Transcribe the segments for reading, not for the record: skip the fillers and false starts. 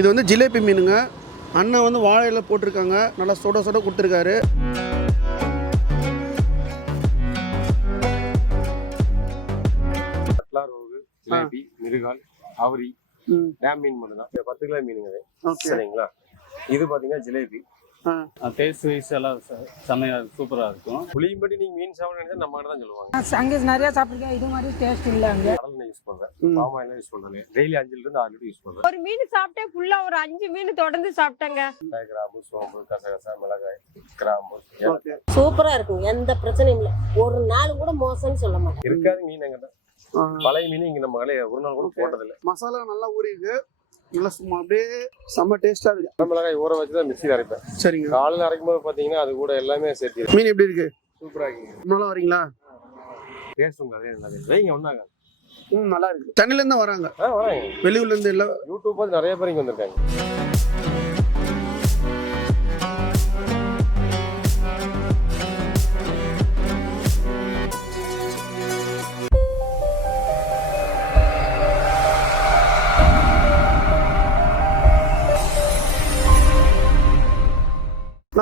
இது வந்து ஜிலேபி மீனுங்க. அண்ணன் வந்து வாழையில போட்டிருக்காங்க, நல்லா சுட சுட கொடுத்துருக்காரு. கட்லா, ரோகு, ஜிலேபி, மிருகால், அவரி, டேம் மீன் மட்டும் தான். 10 கிலோ மீனுங்க. சரிங்களா? இது பாத்தீங்கன்னா ஜிலேபி. டேஸ்ட் வைஸ் எல்லாம் செம்மையா சூப்பரா இருக்கும். புளியும்படி நீங்க மீன் சாப்பிட நம்ம கிட்ட தான் சொல்லுவாங்க. அங்கே நிறைய சாப்பிட்டுருக்கேன், இது மாதிரி டேஸ்ட் இல்லை. அங்கே கடலை யூஸ் பண்றேன், பாம் ஆயில் யூஸ் பண்றேன். டெய்லி 5 இருந்து 6 லிட்டர் யூஸ் பண்றேன். ஒரு மீன் சாப்பிட்டே ஃபுல்லா ஒரு 5 மீன் தொடர்ந்து சாப்பிட்டேங்க. கிராம்பு, சோம்பு, கசகசா, மிளகாய், கிராம்பு சூப்பரா இருக்கும், எந்த பிரச்சனையும் இல்லை. ஒரு நாள் கூட மோசம்னு சொல்ல மாட்டேன். இருக்காது மீன் எங்கிட்ட. பழைய மீன் இங்க நம்ம கடையில ஒரு நாள் கூட போட்டதில்லை. மசாலா நல்லா ஊறிருக்கு, நல்லா சும்மா அப்படியே செம்ம டேஸ்டா இருக்கு. மிளகாய் ஊற வச்சு தான் மிக்ஸியில் அரைப்பேன். சரிங்க. காலையில் அரைக்கும் போது பாத்தீங்கன்னா அது கூட எல்லாமே சேர்த்து. மீன் எப்படி இருக்கு? சூப்பரா இருக்குங்க. நல்லா வரீங்களா? டேஸ்ட் உங்க அதே நல்லா வைங்க ஒன்னாங்க. நல்லா இருக்கு. சென்னையில இருந்து வராங்க, வராங்க. வெளியூர்ல இருந்து இல்ல, யூடியூப் பார்த்து நிறைய பேர் இங்க வந்திருக்காங்க.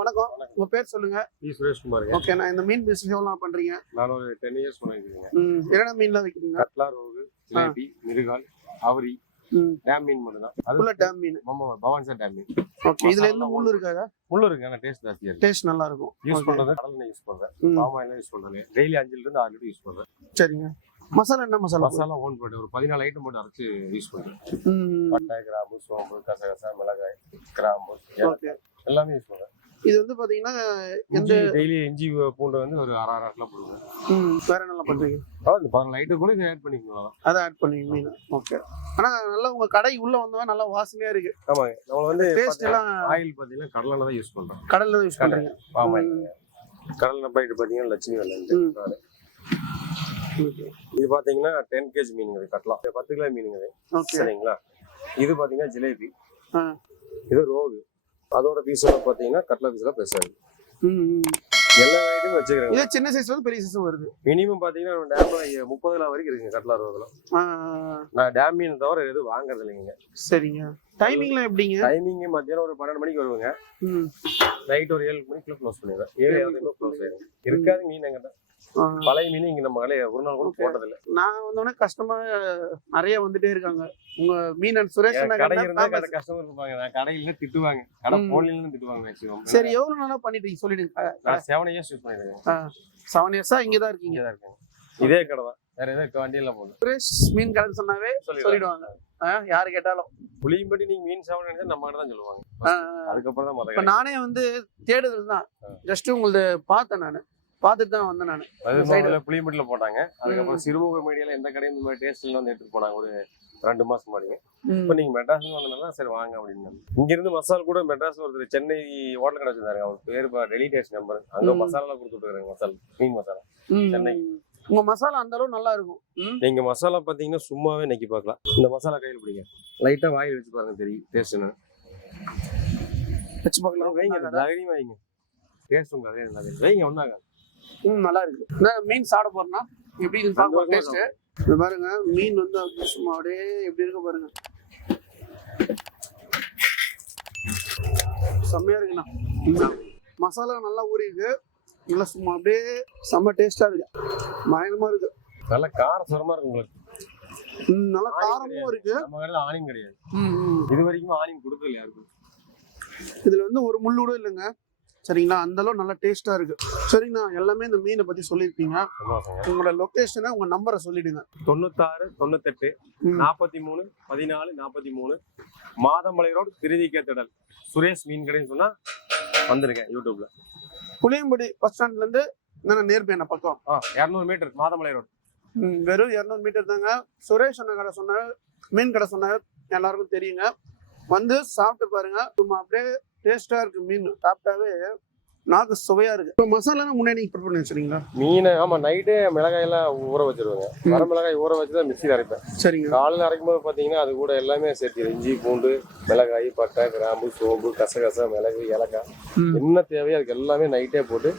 வணக்கம், உங்க பேர் சொல்லுங்க. சுரேஷ்குமார். ஓகே, நான் இந்த மீன் பிசினஸ் எவ்வளவு பண்றீங்க? நான் ஒரு 10 இயர்ஸ் பண்ணிருக்கேங்க. என்னென்ன மீன்லாம் வைக்கிறீங்க? கட்லா, ரோகு, ஜிலேபி, மிருகால், அவரி, டேம் மீன் மட்டும் தான். அதுல டேம் மீன். ஆமா, பவானி சார் டேம் மீன். ஓகே, இதுல எந்த முள்ளு இருக்காதா? முள்ளு இருக்கு, ஆனா டேஸ்ட் ஜாஸ்தியா இருக்கு. டேஸ்ட் நல்லா இருக்கும். யூஸ் பண்றது கடலை யூஸ் பண்றேன், பாம் ஆயில் யூஸ் பண்றேன். டெய்லி 5 இருந்து 6 லிட்டர் யூஸ் பண்றேன். சரிங்க. மசாலா என்ன மசாலா? மசாலா ஓன் போட்டு ஒரு 14 ஐட்டம் போட்டு அரைச்சு யூஸ் பண்றேன். பட்டை, கிராம்பு, சோம்பு, கசகசா, மிளகாய், கிராம்பு எல்லாமே யூஸ் பண்றேன். இது வந்து பாத்தீங்கன்னா எந்த டெய்லி இஞ்சி பூண்டு வந்து ஒரு அரை கிலோ போடுவேன். வேற என்ன பண்றீங்க? அதான் இந்த 14 ஐட்டம் கூட இதை ஆட் பண்ணிக்கலாம். அதை ஆட் பண்ணுவீங்க மீன். ஓகே. ஆனா நல்லா உங்க கடை உள்ள வந்தா நல்லா வாசனையா இருக்கு. ஆமாங்க. நம்ம வந்து டேஸ்ட் எல்லாம் ஆயில் பாத்தீங்கன்னா கடலை தான் யூஸ் பண்றோம். கடல்ல தான் யூஸ் பண்றீங்க. Palm oil. கடலை பாயிட்டு பாத்தீங்கன்னா லட்சுமி வெள்ளம். இது பாத்தீங்கன்னா 10 kg மீனுங்க. கட்லா 10 கிலோ மீனுங்க. சரிங்களா? இது பாத்தீங்கன்னா ஜிலேபி. இது ரோகு. அதோட பீஸ் பாத்தீங்கன்னா கட்லா பீஸ்ல பெருசா இருக்கு. எல்லா ஐட்டமும் வச்சுக்கிறேன். இது சின்ன சைஸ்ல இருந்து பெரிய சைஸ் வருது. மினிமம் பாத்தீங்கன்னா டேம்ல 30 கிலோ வரைக்கும் இருக்குங்க கட்லா ரோகுல. நான் டேம் மீன் தவிர எதுவும் வாங்குறது இல்லைங்க. சரிங்க. டைமிங்லாம் எப்படிங்க? டைமிங் மத்தியானம் ஒரு 12 மணிக்கு வருவாங்க. நைட் ஒரு 7 மணிக்குள்ள க்ளோஸ் பண்ணிடுவேன். 7:50 க்ளோஸ் ஆயிடும். இருக்காது மீன் எங்கிட்ட. பழைய மீன் இங்க நம்ம கடையில ஒரு நாள் கூட போட்டதில்லை. நான் வந்தோடனே கஸ்டமர் நிறைய வந்துட்டே இருக்காங்க. உங்க மீன் அண்ட் சுரேஷ் கடை இருந்தா கஸ்டமர் இருப்பாங்க. நான் கடையில திட்டுவாங்க, கடை போன்ல திட்டுவாங்க மேக்ஸிமம். சரி, எவ்வளவு நாளா பண்ணிட்டீங்க சொல்லிடுங்க. நான் 7 இயர்ஸ் யூஸ் பண்ணிருக்கேன். 7 இயர்ஸா இங்க தான் இருக்கீங்க? தான் இருக்கேன். இதே கடை தான், வேற எதுவும் வண்டியில போகுது. சுரேஷ் மீன் கடை சொன்னாவே சொல்லிடுவாங்க. யாரு கேட்டாலும் புளியும்படி நீங்க மீன் சாப்பிட நினைச்சா நம்ம கிட்ட தான் சொல்லுவாங்க. அதுக்கப்புறம் தான் இப்ப நானே வந்து தேடுதல் தான். ஜஸ்ட் உங்களது பார்த்தேன், நானு பார்த்துட்டு தான் வந்தேன். நானு அது புளியம்பட்டியில போட்டாங்க. அதுக்கப்புறம் சிறுமுக மீடியால எந்த கடையும் இந்த மாதிரி டேஸ்ட்ல வந்து எடுத்துட்டு போனாங்க ஒரு 2 மாசம் முன்னாடி. இப்போ நீங்க மெட்ராஸ்ல வந்தனால சரி வாங்க அப்படின்னு. இங்க இருந்து மசாலா கூட மெட்ராஸ்ல ஒருத்தர் சென்னை ஹோட்டல் கடை வச்சிருந்தாங்க. அவர் பேர் டெல்லி டேஸ்ட் நம்பர். அங்க மசாலா கொடுத்துட்டு இருக்காங்க. மசாலா மீன் மசாலா சென்னை. உங்க மசாலா அந்த அளவு நல்லா இருக்கும். நீங்க மசாலா பாத்தீங்கன்னா சும்மாவே நக்கி பார்க்கலாம். இந்த மசாலா கையில் பிடிங்க, லைட்டா வாயில் வச்சு பாருங்க, தெரியும் டேஸ்ட் என்ன. வச்சு பார்க்கலாம். வைங்க, தைரியம் வைங்க. டேஸ்ட் உங்க அதே நல்லா வைங்க ஒன்னாங்க. நல்லா இருக்கு. மீன் சாப்பிட போறேன்னா எப்படி இருக்கு டேஸ்ட்? இது பாருங்க, மீன் வந்து சும்மா அப்படியே எப்படி இருக்கு பாருங்க, செம்மையா இருக்குண்ணா. மசாலா நல்லா ஊறி இருக்கு, நல்லா சும்மா அப்படியே செம்ம டேஸ்டா இருக்கு, பயங்கரமா இருக்கு. நல்ல காரசாரமா இருக்கு உங்களுக்கு. நல்லா காரமும் இருக்கு. நம்ம கடையில ஆனியன் கிடையாது. இது வரைக்கும் ஆனியன் கொடுக்கல யாருக்கும். இதுல வந்து ஒரு முள்ளு கூட இல்லைங்க. சரிங்களா? அந்த அளவு நல்லா டேஸ்டா இருக்கு. சரிங்கண்ணா, எல்லாமே இந்த மீனை பத்தி சொல்லிருக்கீங்க. உங்களோட லொகேஷனை, உங்க நம்பரை சொல்லிடுங்க. 96 98 43 14 43 மாதமலை ரோடு, திருவிக திடல், சுரேஷ் மீன் கடைன்னு சொன்னா வந்திருக்கேன் யூடியூப்ல. புளியம்படி பஸ் ஸ்டாண்ட்ல இருந்து நேர்பை என்ன பக்கம் 200 மீட்டர் மாதமலை ரோடு. வெறும் 200 மீட்டர் தாங்க. சுரேஷ் அண்ணன் கடை சொன்ன மீன் கடை சொன்ன எல்லாருக்கும் தெரியுங்க. வந்து சாப்பிட்டு பாருங்க, சும்மா அப்படியே டேஸ்டா இருக்கு. மீன் சாப்பிட்டாவே நாக்கு சுவையா இருக்கு. இப்போ மசாலா முன்னாடி ப்ரிப்பேர் பண்ணி வச்சிருக்கீங்களா? மீன் ஆமா, நைட்டே மிளகாய் எல்லாம் ஊற வச்சிருவாங்க. வர மிளகாய் ஊற வச்சுதான் மிக்ஸியில் அரைப்பேன். சரிங்க. காலையில் அரைக்கும் போது பாத்தீங்கன்னா அது கூட எல்லாமே சேர்த்து இஞ்சி பூண்டு மிளகாய் பட்டை கிராம்பு சோம்பு கசகசா மிளகு ஏலக்காய் என்ன தேவையோ அதுக்கு எல்லாமே நைட்டே போட்டு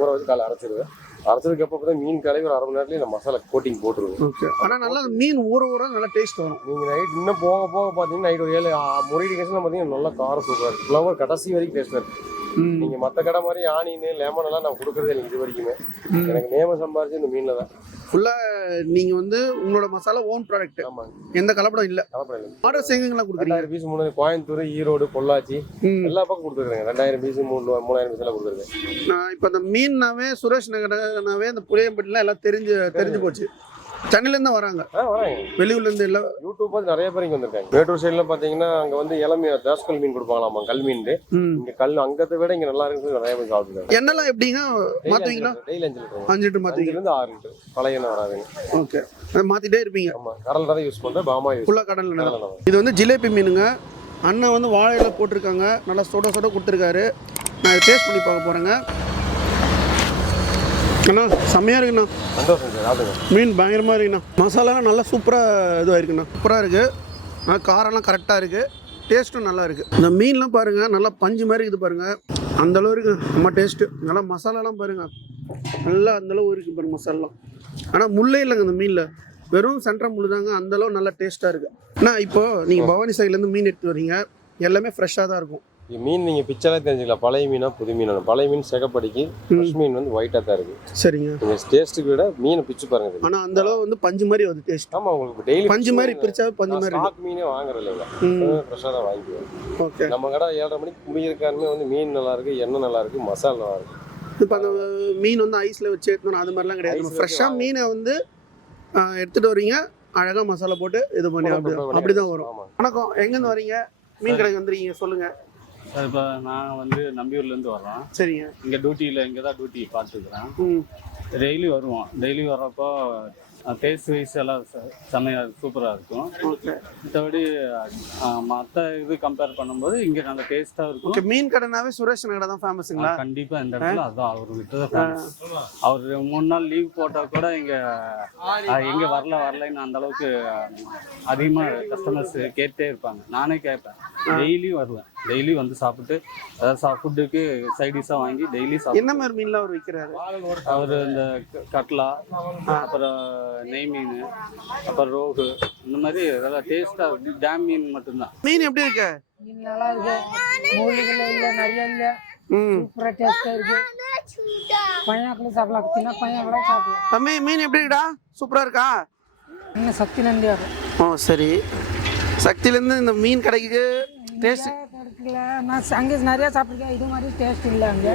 ஊற வச்சு காலை அரைச்சிருவேன். அரைச்சதுக்கு அப்புறம் மீன் கலவி ஒரு 1/2 மணி நேரத்துலயே இந்த மசாலா கோட்டிங் போட்டுருவோம். ஓகே. ஆனா நல்லா மீன் ஊற நல்லா டேஸ்ட் வரும். நீங்க நைட் இன்னும் போக போக பாத்தீங்கன்னா நைட் ஒரு 7 முறைக்கு பாத்தீங்கன்னா நல்லா காரம் சூப்பரா இருக்கு. ஃப்ளவர் கடைசி வரைக்கும் டேஸ்டா இருக்கு. நீங்க மத்த கடை மாதிரி ஆனியன் லெமன் எல்லாம் நான் கொடுக்கறதே இல்லை இது வரைக்குமே. எனக்கு நேமம் சம்பாரிச்சு இந்த மீன்ல தான் ஃபுல்லா நீங்க வந்து உங்களோட மசாலா ஓன் ப்ராடக்ட். ஆமாங்க. எந்த கலப்படம் இல்ல. ஆர்டர்ஸ் எங்கெல்லாம் கொடுக்குறீங்க? 2000 பீஸ் 3 கோயம்புத்தூர், ஈரோடு, பொள்ளாச்சி எல்லா பக்கம் கொடுத்துருக்கேன். 2000 பீஸ் 3000 பீஸ் எல்லாம் கொடுத்துருக்கேன். நான் இப்ப அந்த மீன்னாவே சுரேஷ் நகர்னாவே அந்த புளியம்பட்டிலாம் எல்லாம் தெரிஞ்சு போச்சு. சென்னையில இருந்து வராங்க, வெளியூர்ல இருந்து எல்லாம். யூடியூப் பார்த்து நிறைய பேர் இங்க வந்திருக்காங்க. மேட்டூர் சைடுல பாத்தீங்கன்னா அங்க வந்து இளமீன் தாஸ்கல் மீன் கொடுப்பாங்களாமா, கல் மீன். இங்க கல் அங்கத்தை விட இங்க நல்லா இருக்கு, நிறைய பேர் சாப்பிடுறாங்க. எண்ணெல்லாம் எப்படிங்க மாத்துவீங்களா? டெய்லி 5 லிட்டர் மாத்துவீங்க? 6 லிட்டர் பழைய எண்ணெய் வராதுங்க. ஓகே. அதை மாத்திட்டே இருப்பீங்க? ஆமா, கடல்ல தான் யூஸ் பண்றேன். பாமா யூஸ் ஃபுல்லா கடல்ல. இது வந்து ஜிலேபி மீனுங்க. அண்ணன் வந்து வாழையில போட்டிருக்காங்க, நல்லா சுட கொடுத்துருக்காரு. நான் இதை டேஸ்ட் பண்ணி பார்க்க போறேங்க. அண்ணா செம்மையா இருக்குண்ணா. சந்தோஷம் சார். மீன் பயங்கரமா இருக்குண்ணா. மசாலாலாம் நல்லா சூப்பராக இதுவாக இருக்குண்ணா. சூப்பராக இருக்கு. ஆனால் காரம்லாம் கரெக்டாக இருக்கு. டேஸ்ட்டும் நல்லா இருக்கு. இந்த மீன்லாம் பாருங்க, நல்லா பஞ்சு மாதிரி இருக்குது பாருங்க. அந்த அளவு இருக்கு நம்ம டேஸ்ட்டு. நல்லா மசாலாலாம் பாருங்க, நல்லா அந்த அளவு இருக்கு பாருங்க மசாலாம். ஆனால் முள்ளே இல்லைங்க இந்த மீனில், வெறும் சென்ட்ரா முள்ளு தாங்க. அந்த அளவு நல்லா டேஸ்ட்டாக இருக்கு. அண்ணா இப்போ நீங்கள் பவானி சைட்லேருந்து மீன் எடுத்து வரீங்க, எல்லாமே ஃப்ரெஷ்ஷாக தான் இருக்கும். மீன் நீங்க பிச்சாலே தெரிஞ்சுக்கலாம், பழைய மீனா புது மீனா. பழைய மீன் சிகப்படிக்கு, ஃப்ரெஷ் மீன் வந்து ஒயிட்டா தான் இருக்கு. சரிங்க. நீங்க டேஸ்ட்டுக்கு விட மீனை பிச்சு பாருங்க. ஆனா அந்த அளவு வந்து பஞ்சு மாதிரி வருது டேஸ்ட். ஆமா, உங்களுக்கு டெய்லி பஞ்சு மாதிரி பிரிச்சா பஞ்சு மாதிரி. ஸ்டாக் மீனே வாங்குறது இல்லைங்க, ஃப்ரெஷ்ஷா தான் வாங்கிக்குவோம். ஓகே. நம்ம கடை 7:30 மணிக்கு முடியிருக்காருமே வந்து மீன் நல்லா இருக்கு, எண்ணெய் நல்லா இருக்கு, மசாலா நல்லா இருக்கு. இப்போ அந்த மீன் வந்து ஐஸ்ல வச்சு எடுத்துணும் அது மாதிரிலாம் கிடையாது. ஃப்ரெஷ்ஷாக மீனை வந்து எடுத்துட்டு வரீங்க, அழகா மசாலா போட்டு இது பண்ணி அப்படிதான் வரும். வணக்கம், எங்கேருந்து வரீங்க? மீன் கடைக்கு வந்துருக்கீங்க, சொல்லுங்க. சார் இப்போ நான் வந்து நம்பியூர்லேருந்து வர்றோம். சரிங்க. இங்கே டியூட்டியில் இங்கே தான் டியூட்டி பார்த்துக்கிறேன். டெய்லி வருவோம். டெய்லி வர்றப்போ டேஸ்ட் வைஸ் எல்லாம் செம்மையாக சூப்பராக இருக்கும். மற்றபடி மற்ற இது கம்பேர் பண்ணும்போது இங்கே நல்ல டேஸ்ட்டாக இருக்கும். மீன் கடைனாவே சுரேஷ் கடை தான் ஃபேமஸுங்களா? கண்டிப்பாக இந்த இடத்துல அதுதான் அவர்கிட்ட தான் ஃபேமஸ். அவர் 3 நாள் லீவ் போட்டால் கூட எங்கே வரலைன்னு அந்த அளவுக்கு அதிகமாக கஸ்டமர்ஸ் கேட்டே இருப்பாங்க. நானே கேட்பேன், டெய்லி வருவேன். டெய்லி வந்து சாப்பிட்டு அதாவது ஃபுட்டுக்கு சைடிஷாக வாங்கி டெய்லி சாப்பிட்டு. என்ன மாதிரி மீன்லாம் அவர் விற்கிறாரு? அவர் இந்த கட்லா, அப்புறம் நெய் மீன், அப்புறம் ரோகு, இந்த மாதிரி நல்லா டேஸ்ட்டாக டேம் மீன் மட்டும்தான். மீன் எப்படி இருக்கு? மீன் நல்லா இருக்கு. மூலிகள் இல்லை, நிறைய இல்லை, சூப்பராக டேஸ்ட்டாக இருக்கு. பையன் சாப்பிடலாம், சின்ன பையன் கூட சாப்பிடலாம். தம்பி மீன் எப்படி இருக்குடா? சூப்பராக இருக்கா? இன்னும் சக்திலேருந்து வரும். ஓ சரி. சக்தியிலேருந்து இந்த மீன் கடைக்கு டேஸ்ட் நான் அங்கே நிறையா சாப்பிட்ருக்கேன், இது மாதிரி டேஸ்ட் இல்லை அங்கே.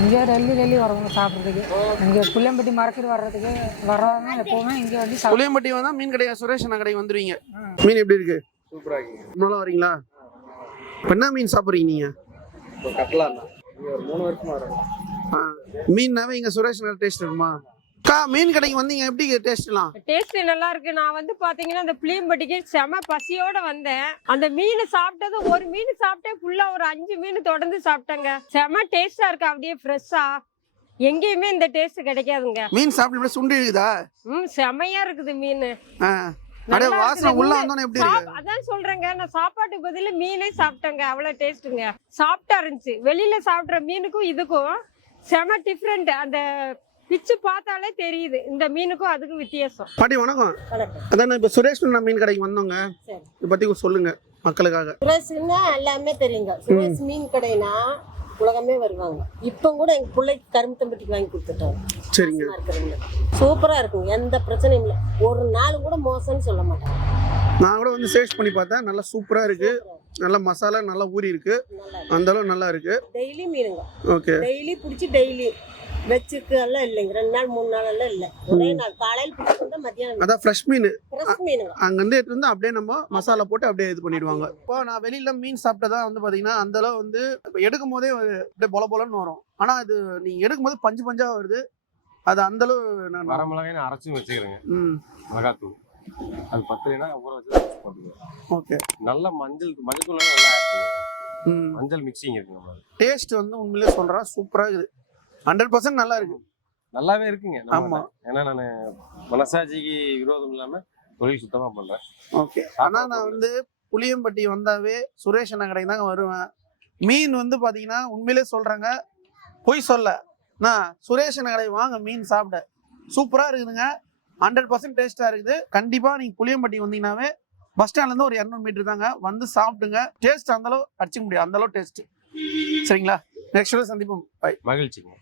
இங்கே டெல்லி வரவங்க சாப்பிட்றதுக்கு, இங்கே புளியம்பட்டி மார்க்கெட் வர்றதுக்கு வர்றவங்க எப்போவுமே இங்கே வந்து புளியம்பட்டி வந்தால் மீன் கடையா சுரேஷ் கடைக்கு வந்துடுவீங்க. மீன் எப்படி இருக்கு? சூப்பராக இருக்குங்க. நல்லா வரீங்களா? இப்போ என்ன மீன் சாப்பிட்றீங்க நீங்கள்? இப்போ கட்லா தான். இங்கே ஒரு 3 வருஷமா வரும். மீன்னாவே இங்கே சுரேஷ் டேஸ்ட் இருக்குமா? அக்கா மீன் கடைக்கு வந்தீங்க, எப்படி டேஸ்ட்லாம்? டேஸ்ட் நல்லா இருக்கு. நான் வந்து பாத்தீங்கன்னா அந்த புளியம்பட்டிக்கு செம பசியோட வந்தேன். அந்த மீன் சாப்பிட்டது, ஒரு மீன் சாப்பிட்டே ஃபுல்லா ஒரு 5 மீன் தொடர்ந்து சாப்பிட்டேங்க. செம டேஸ்டா இருக்கு, அப்படியே ஃப்ரெஷ்ஷா. எங்கேயுமே இந்த டேஸ்ட் கிடைக்காதுங்க. மீன் சாப்பிட்டு சுண்டி இருக்குதா? செமையா இருக்குது மீன். அப்படியே வாசனை உள்ள வந்தோனே எப்படி இருக்கு? அதான் சொல்றேங்க, நான் சாப்பாட்டுக்கு பதிலா மீனே சாப்பிட்டேங்க. அவ்வளவு டேஸ்ட்டுங்க, சாப்பிட்டா இருந்துச்சு. வெளியில சாப்பிட்ற மீனுக்கும் இதுக்கும் செம டிஃப்ரெண்ட். அந்த பிச்சு பார்த்தாலே தெரியுது இந்த மீனுக்கும் அதுக்கும் வித்தியாசம். பாட்டி வணக்கம். அதான் இப்போ சுரேஷ் மீன் கடைக்கு வந்தோங்க, இதை பத்தி சொல்லுங்க மக்களுக்காக. சுரேஷ்னா எல்லாமே தெரியுங்க. சுரேஷ் மீன் கடைனா உலகமே வருவாங்க. இப்போ கூட எங்க பிள்ளைக்கு கரும்புத்தம்பட்டிக்கு வாங்கி கொடுத்துட்டாங்க. சரிங்க. சூப்பரா இருக்குங்க, எந்த பிரச்சனையும் இல்லை. ஒரு நாள் கூட மோசம்னு சொல்ல மாட்டாங்க. நான் கூட வந்து டேஸ்ட் பண்ணி பார்த்தேன், நல்லா சூப்பரா இருக்கு. நல்லா மசாலா நல்லா ஊறி இருக்கு, அந்த அளவு நல்லா இருக்கு. டெய்லி மீனுங்க. ஓகே. டெய்லி பிடிச்சி டெய்லி வச்சுக்கு எல்லாம் இல்லைங்க. 2 நாள் 3 நாள் எல்லாம் இல்லை, ஒரே நாள் காலையில் பிடிச்சி வந்தா மத்தியானம். அதான் ஃப்ரெஷ் மீன். ஃப்ரெஷ் மீனுங்க. அங்க இருந்து எடுத்து வந்து அப்படியே நம்ம மசாலா போட்டு அப்படியே இது பண்ணிடுவாங்க. இப்போ நான் வெளியில மீன் சாப்பிட்டதா வந்து பாத்தீங்கன்னா அந்த அளவு வந்து எடுக்கும் போதே அப்படியே பொல பொலன்னு வரும். ஆனா அது நீங்க எடுக்கும் போது பஞ்சு பஞ்சா வருது. அது அந்த அளவு வரமிளகாய் அரைச்சும் வச்சுக்கிறேங்க. மிளகாத்தூள் அது 10 ஊற வச்சு போட்டுக்கிறேன். ஓகே. நல்ல மஞ்சள் தூள் நல்லா ஆட் பண்ணுங்க. மஞ்சள் மிக்சிங் இருக்குங்க. டேஸ்ட் வந்து உண்மையிலேயே சொல்றேன் சூப்பரா இருக்குது. 100% நல்லா இருக்கு. நல்லாவே இருக்குங்க. ஆமா. ஏன்னா நான் மனசாட்சிக்கு விரோதம் இல்லாம தொழில் சுத்தமா பண்றேன். ஓகே. ஆனா நான் வந்து புளியம்பட்டி வந்தாவே சுரேஷ் கடைக்கு தாங்க வருவேன். மீன் வந்து பாத்தீங்கன்னா உண்மையிலே சொல்றாங்க, பொய் சொல்ல நான் சுரேஷ் கடை வாங்க மீன் சாப்பிட சூப்பராக இருக்குதுங்க. 100% டேஸ்ட்டாக இருக்குது. கண்டிப்பாக நீங்கள் புளியம்பட்டி வந்தீங்கன்னாவே பஸ் ஸ்டாண்ட்லேருந்து ஒரு 200 மீட்டர் தாங்க. வந்து சாப்பிட்டுங்க. டேஸ்ட் அந்தளவு அடிச்சிக்க முடியாது, அந்தளவு டேஸ்ட்டு. சரிங்களா? நெக்ஸ்ட் சந்திப்போம். பை. மகிழ்ச்சிங்க.